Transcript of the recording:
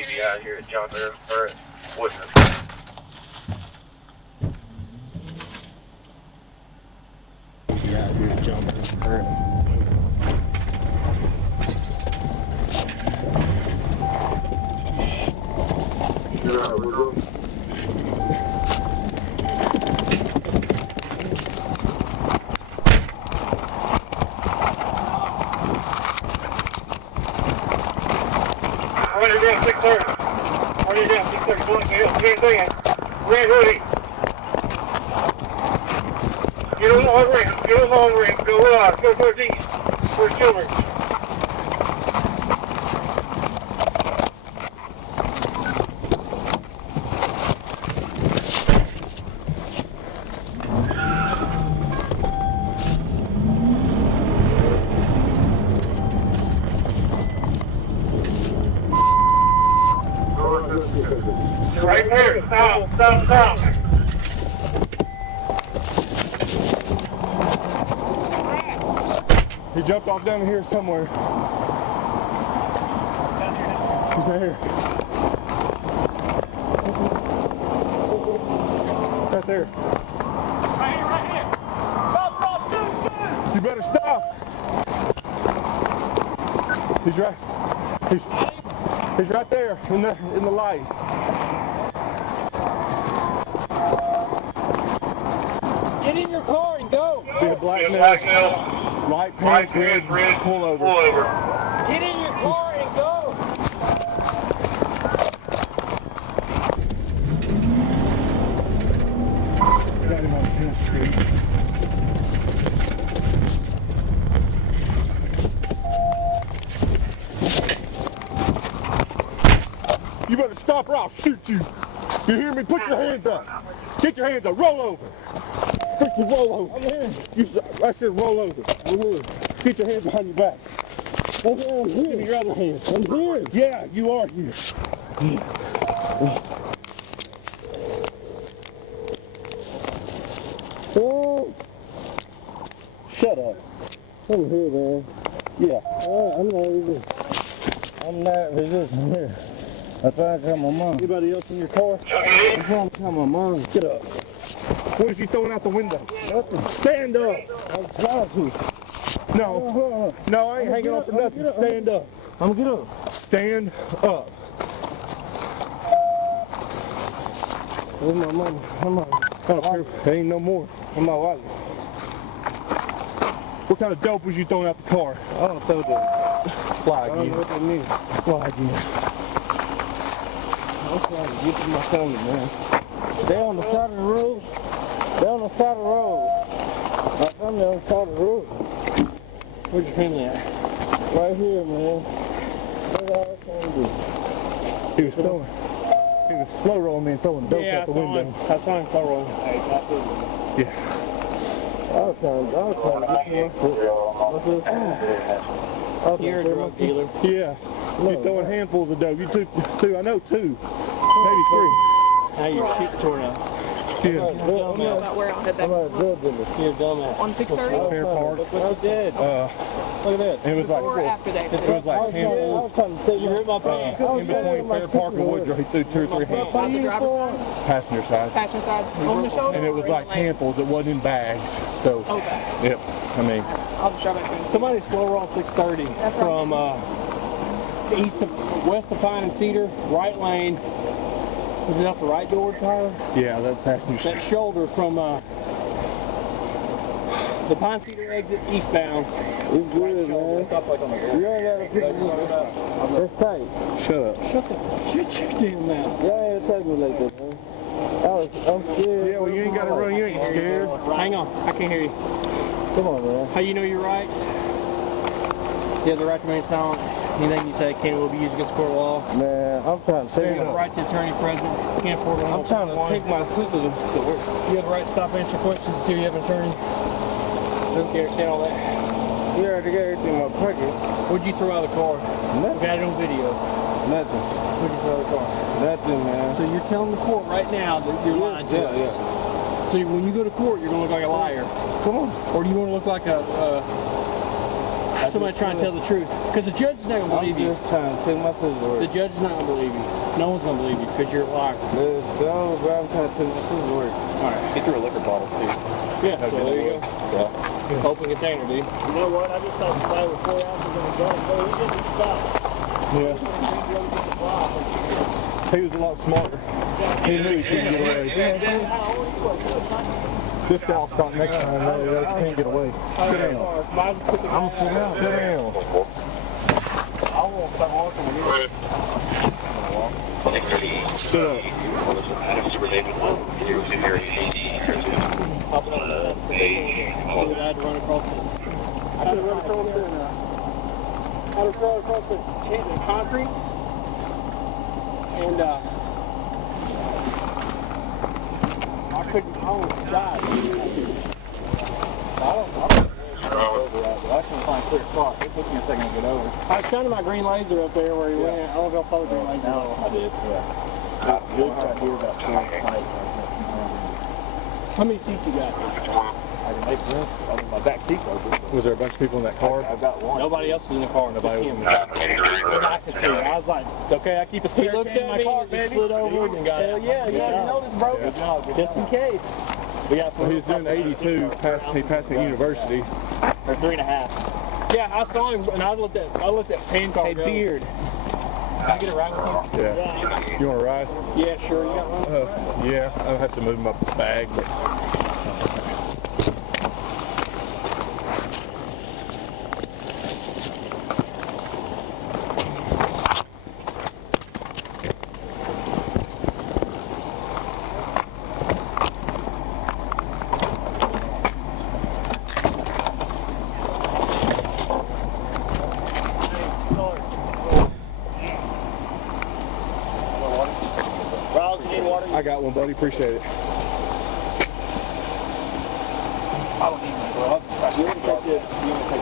TV out here at John River, or at Woodrow. Yeah, out here at John River. Running down 630. Running down 630. Going to the hill. Same thing. Red hoodie. Get on the long ring. Get on the long ring. Go towards east. Towards Children. Right there. Stop. He jumped off down here somewhere. He's right here. Right there. Right here. Stop. You better stop. He's right there in the light. Get in your car and go. Be a black male, light pants, red pullover. Get in your car and go. Got him on 10th Street. You better stop or I'll shoot you. You hear me? Put your hands up. Get your hands up. Roll over. Freaking roll over. I'm here. I said roll over. I'm here. Get your hands behind your back. I'm here. Give me your other hand. I'm here. Yeah, you are here. Oh. Shut up. I'm here, man. Yeah. I'm not resisting here. That's why I call my mom. Anybody else in your car? That's why I call my mom. Get up. What is he throwing out the window? Stand up. I'm trying to. No, I ain't hanging on for nothing. Stand up. I'm gonna get up. Stand up. Where's my money? Come on. I don't care. There ain't no more. Where's my wallet? What kind of dope was you throwing out the car? I don't throw that. Fly I don't again. look at me. Fly again. I'm trying to get to my family, man. They're on the side of the road. They're on the side of the road. My family on the side of the road. Where's your family at? Right here, man. That's all I'm trying to do. He was slow rolling me and throwing dope out the window. I saw him slow rolling. Yeah. I was trying to get to my foot. You're a drug dealer. Yeah. You're throwing handfuls of dope. You took two, I know two. Maybe three. Now your shit's torn out. Yeah. You're a dumbass. About where I had I'm that not a drug dealer. You're a dumbass. on 630 Fair Park. Look what you did. Look at this. It was like or after that. it was like I was handfuls trying to take You hit my pants. in between Fair Park and Woodrow. He threw two or three About the driver's side, passenger side. passenger side, on the shoulder. And it was or in like the lanes? handfuls. It wasn't in bags. So, Okay, yep. I mean, I'll just drive back through. Somebody slow roll 630 from west of Pine and Cedar, right lane. Was it out the right door, Tyler? yeah, that passenger That side. shoulder from the Pine Cedar exit eastbound. It's good, man. Stop like on the You ain't gotta pick me up. It's tight. Shut up. Shut your damn mouth. Y'all ain't take me like that, man. I'm scared. Yeah, well, you ain't got to run. You ain't scared. Hang on, I can't hear you. Come on, man. How you know your rights? You have the right to remain silent. Anything you say will be used against court of law. Man, I'm trying to You take have the right to attorney present. You can't afford one. I'm trying to take my sister to work. You have the right to stop answering questions until you have an attorney. Don't care, understand all that. You already got everything in my pocket. What'd you throw out of the car? We Nothing. got it on video. Nothing. What'd you throw out of the car? Nothing, man. So you're telling the court right now that you're lying to us. Yeah. So when you go to court, you're going to look like a liar. Come on. Or do you want to look like a somebody trying to tell the truth. Because the judge is not going to believe you. I'm just trying to take my sister's The word. judge is not going to believe you. No one's going to believe you because you're a liar. Let's go, bro. I'm trying to take my sister's word. Alright. He threw a liquor bottle too. Yeah, so there you go. Yeah. Open container, dude. You know what? I just thought the guy with 4 ounces in a gun, but he didn't stop. Yeah. He was a lot smarter. He knew he couldn't get away. This guy will stop next time. No, he can't get away. Sit down. I'm sitting down. Sit down. I won't stop walking with you. Sit up. I had to run across it. I had to run across the concrete, and I couldn't, I almost died. I couldn't find a clear spot. It took me a second to get over. I was shining my green laser up there where he went. I don't know if y'all saw the green laser. No, I did. Yeah. This right here is about 4 tight. How many seats you got? I can make room. I mean, my back seat's open. Was there a bunch of people in that car? I've got one. Nobody else was in the car. Nobody Just was him. in I could see. I was like, it's okay. I keep a spare looks can in at my me car. and Just just slid over and got Hell out. yeah, you gotta know this, bro. Good job. Good Just in job. case. We got Well, he was doing 82. He passed me at university. Or 3.5. Yeah, I saw him and I let that pan car Hey, go. Beard. Can I get a ride with you? Yeah. You want to ride? Yeah, sure. You got one? Yeah. I'll have to move my bag, but. Ryals, you need water? I got one, buddy. Appreciate it. I don't need one, bro. You want to take this? You want to take